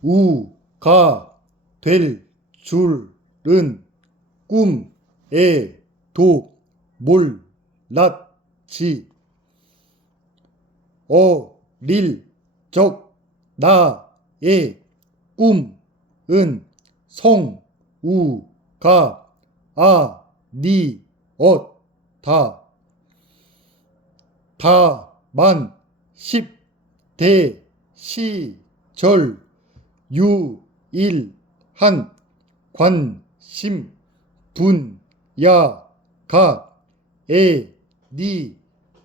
성우가 될 줄은 꿈에도 몰랐지. 어릴 적 나의 꿈은 성우가 아니었다. 다만 10대 시절 유일한 관심 분야가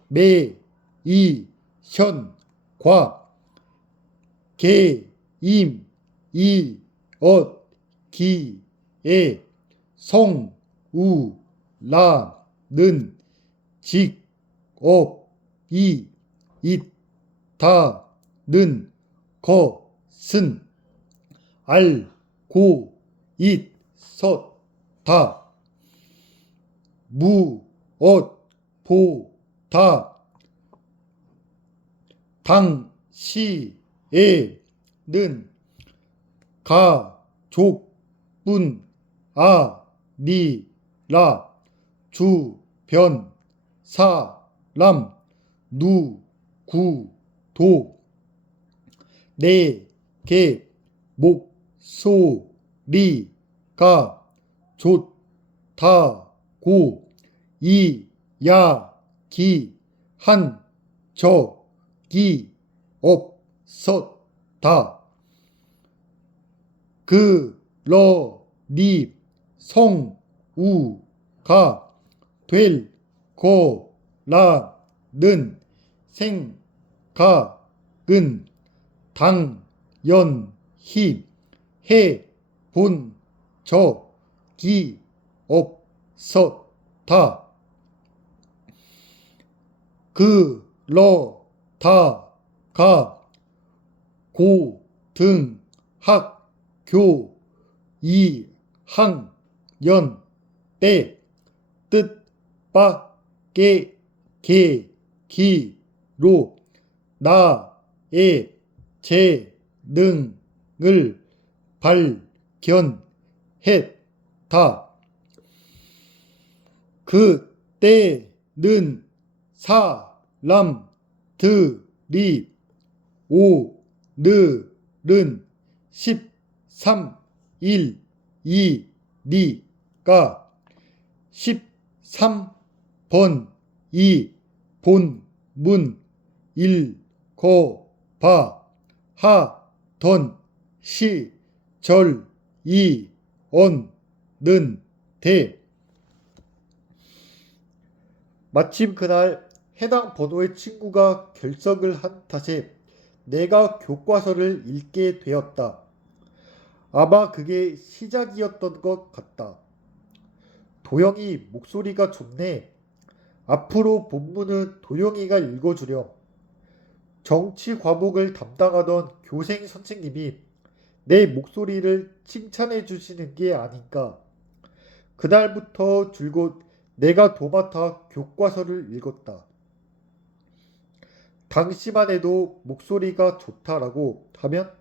애니메이션과 게임이었기에 성우라는 직업이 있다는 것은 알고 있었다. 무엇보다 당시에는 가족뿐 아니라 주변 사람 누구도 내게 목소리가 좋다고 이야기한 적이 없었다. 그러니 성우가 될 거라는 생각은 당연히 해본 적이 없었다. 그러다가 고등학교 2학년 때 뜻밖의 계기로 나의 재능을 발견했다. 그때는 사람들이 오늘은 13일이니까 13번이 본문 읽어봐 하던 시절이었는데 마침 그날 해당 번호의 친구가 결석을 한 탓에 내가 교과서를 읽게 되었다. 아마 그게 시작이었던 것 같다. 도영이 목소리가 좋네. 앞으로 본문은 도영이가 읽어주렴. 정치 과목을 담당하던 교생 선생님이 내 목소리를 칭찬해 주시는 게 아닌가. 그날부터 줄곧 내가 도맡아 교과서를 읽었다. 당시만 해도 목소리가 좋다라고 하면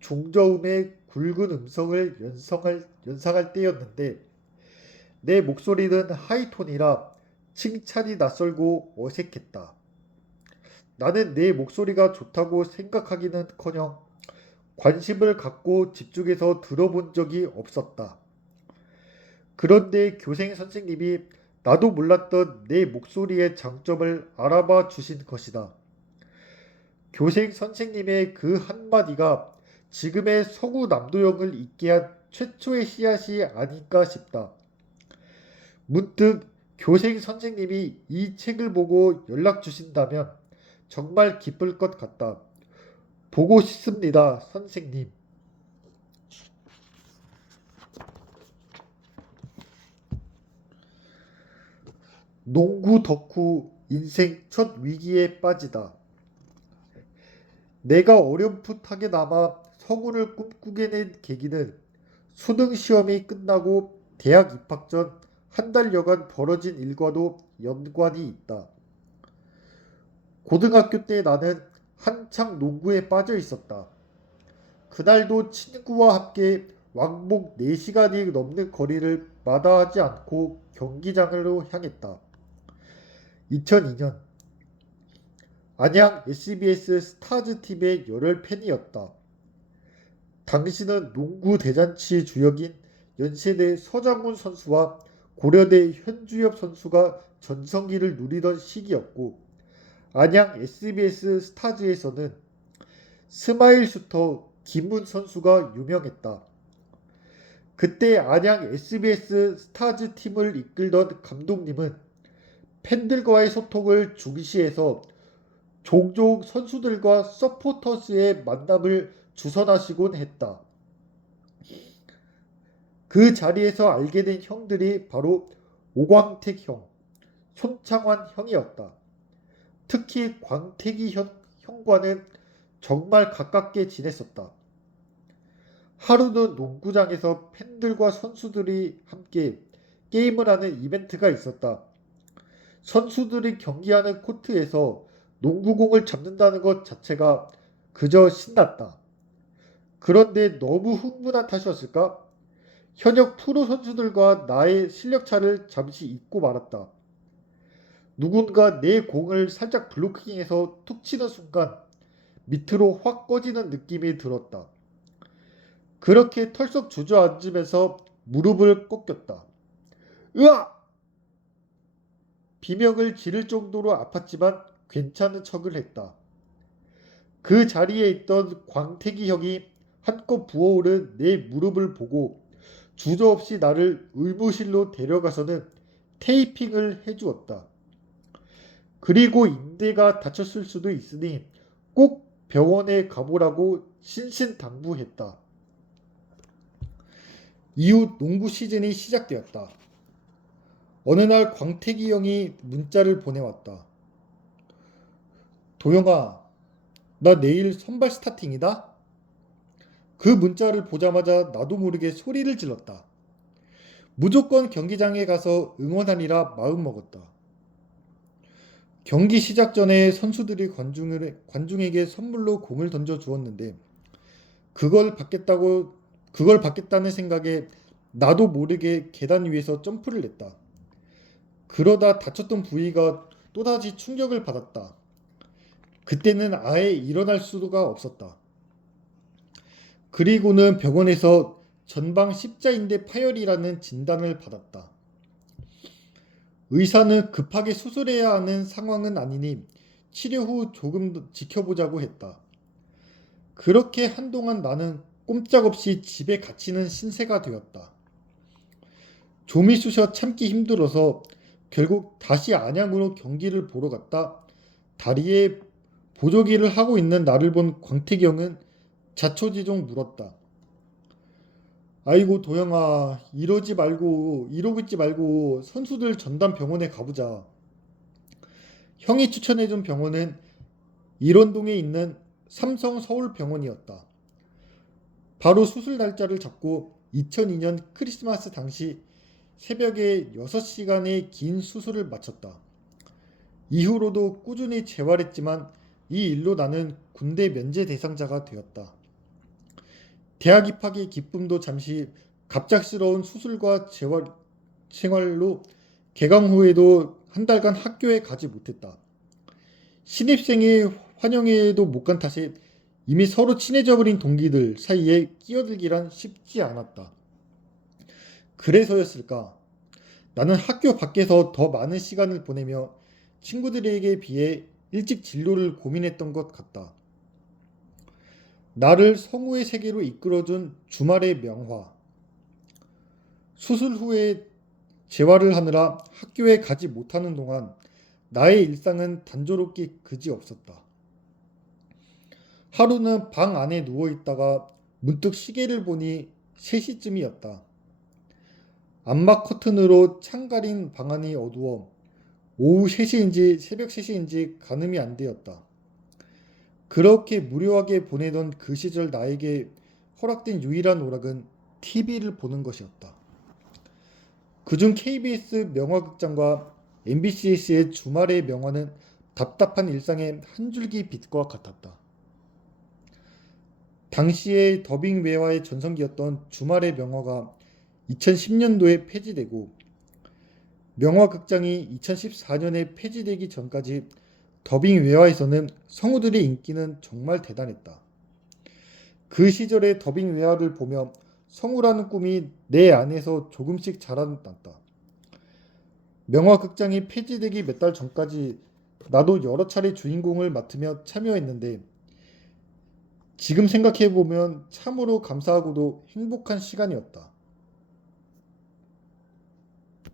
중저음의 굵은 음성을 연상할 때였는데 내 목소리는 하이톤이라 칭찬이 낯설고 어색했다. 나는 내 목소리가 좋다고 생각하기는커녕 관심을 갖고 집중해서 들어본 적이 없었다. 그런데 교생 선생님이 나도 몰랐던 내 목소리의 장점을 알아봐 주신 것이다. 교생 선생님의 그 한마디가 지금의 성우 남도영을 있게 한 최초의 씨앗이 아닐까 싶다. 문득 교생 선생님이 이 책을 보고 연락 주신다면 정말 기쁠 것 같다. 보고 싶습니다, 선생님. 농구 덕후 인생 첫 위기에 빠지다. 내가 어렴풋하게나마 성우를 꿈꾸게 된 계기는 수능 시험이 끝나고 대학 입학 전 한 달여간 벌어진 일과도 연관이 있다. 고등학교 때 나는 한창 농구에 빠져 있었다. 그날도 친구와 함께 왕복 4시간이 넘는 거리를 마다하지 않고 경기장으로 향했다. 2002년 안양 SBS 스타즈 팀의 열혈 팬이었다. 당시는 농구 대잔치 주역인 연세대 서장훈 선수와 고려대 현주엽 선수가 전성기를 누리던 시기였고, 안양 SBS 스타즈에서는 스마일 슈터 김문 선수가 유명했다. 그때 안양 SBS 스타즈 팀을 이끌던 감독님은 팬들과의 소통을 중시해서 종종 선수들과 서포터스의 만남을 주선하시곤 했다. 그 자리에서 알게 된 형들이 바로 오광택 형, 손창환 형이었다. 특히 광택이 형과는 정말 가깝게 지냈었다. 하루는 농구장에서 팬들과 선수들이 함께 게임을 하는 이벤트가 있었다. 선수들이 경기하는 코트에서 농구공을 잡는다는 것 자체가 그저 신났다. 그런데 너무 흥분한 탓이었을까? 현역 프로 선수들과 나의 실력 차를 잠시 잊고 말았다. 누군가 내 공을 살짝 블로킹해서 툭 치는 순간 밑으로 확 꺼지는 느낌이 들었다. 그렇게 털썩 주저앉으면서 무릎을 꺾였다. 으악! 비명을 지를 정도로 아팠지만 괜찮은 척을 했다. 그 자리에 있던 광택이 형이 한껏 부어오른 내 무릎을 보고 주저없이 나를 의무실로 데려가서는 테이핑을 해주었다. 그리고 인대가 다쳤을 수도 있으니 꼭 병원에 가보라고 신신당부했다. 이후 농구 시즌이 시작되었다. 어느 날 광택이 형이 문자를 보내왔다. 도영아, 나 내일 선발 스타팅이다? 그 문자를 보자마자 나도 모르게 소리를 질렀다. 무조건 경기장에 가서 응원하리라 마음먹었다. 경기 시작 전에 선수들이 관중에게 선물로 공을 던져 주었는데 그걸 받겠다는 생각에 나도 모르게 계단 위에서 점프를 냈다. 그러다 다쳤던 부위가 또다시 충격을 받았다. 그때는 아예 일어날 수가 없었다. 그리고는 병원에서 전방 십자인대 파열이라는 진단을 받았다. 의사는 급하게 수술해야 하는 상황은 아니니 치료 후 조금 더 지켜보자고 했다. 그렇게 한동안 나는 꼼짝없이 집에 갇히는 신세가 되었다. 좀이 쑤셔 참기 힘들어서 결국 다시 안양으로 경기를 보러 갔다. 다리에 보조기를 하고 있는 나를 본 광택형은 자초지종 물었다. 아이고 도영아, 이러고 있지 말고 선수들 전담 병원에 가보자. 형이 추천해준 병원은 일원동에 있는 삼성 서울병원이었다. 바로 수술 날짜를 잡고 2002년 크리스마스 당시 새벽에 6시간의 긴 수술을 마쳤다. 이후로도 꾸준히 재활했지만 이 일로 나는 군대 면제 대상자가 되었다. 대학 입학의 기쁨도 잠시 갑작스러운 수술과 생활로 개강 후에도 한 달간 학교에 가지 못했다. 신입생의 환영회에도 못 간 탓에 이미 서로 친해져 버린 동기들 사이에 끼어들기란 쉽지 않았다. 그래서였을까? 나는 학교 밖에서 더 많은 시간을 보내며 친구들에게 비해 일찍 진로를 고민했던 것 같다. 나를 성우의 세계로 이끌어준 주말의 명화. 수술 후에 재활을 하느라 학교에 가지 못하는 동안 나의 일상은 단조롭게 그지없었다. 하루는 방 안에 누워있다가 문득 시계를 보니 3시쯤이었다. 암막 커튼으로 창 가린 방안이 어두워 오후 3시인지 새벽 3시인지 가늠이 안 되었다. 그렇게 무료하게 보내던 그 시절 나에게 허락된 유일한 오락은 TV를 보는 것이었다. 그중 KBS 명화극장과 MBC의 주말의 명화는 답답한 일상의 한 줄기 빛과 같았다. 당시의 더빙 외화의 전성기였던 주말의 명화가 2010년도에 폐지되고 명화극장이 2014년에 폐지되기 전까지 더빙 외화에서는 성우들의 인기는 정말 대단했다. 그 시절의 더빙 외화를 보며 성우라는 꿈이 내 안에서 조금씩 자라났다. 명화극장이 폐지되기 몇 달 전까지 나도 여러 차례 주인공을 맡으며 참여했는데 지금 생각해보면 참으로 감사하고도 행복한 시간이었다.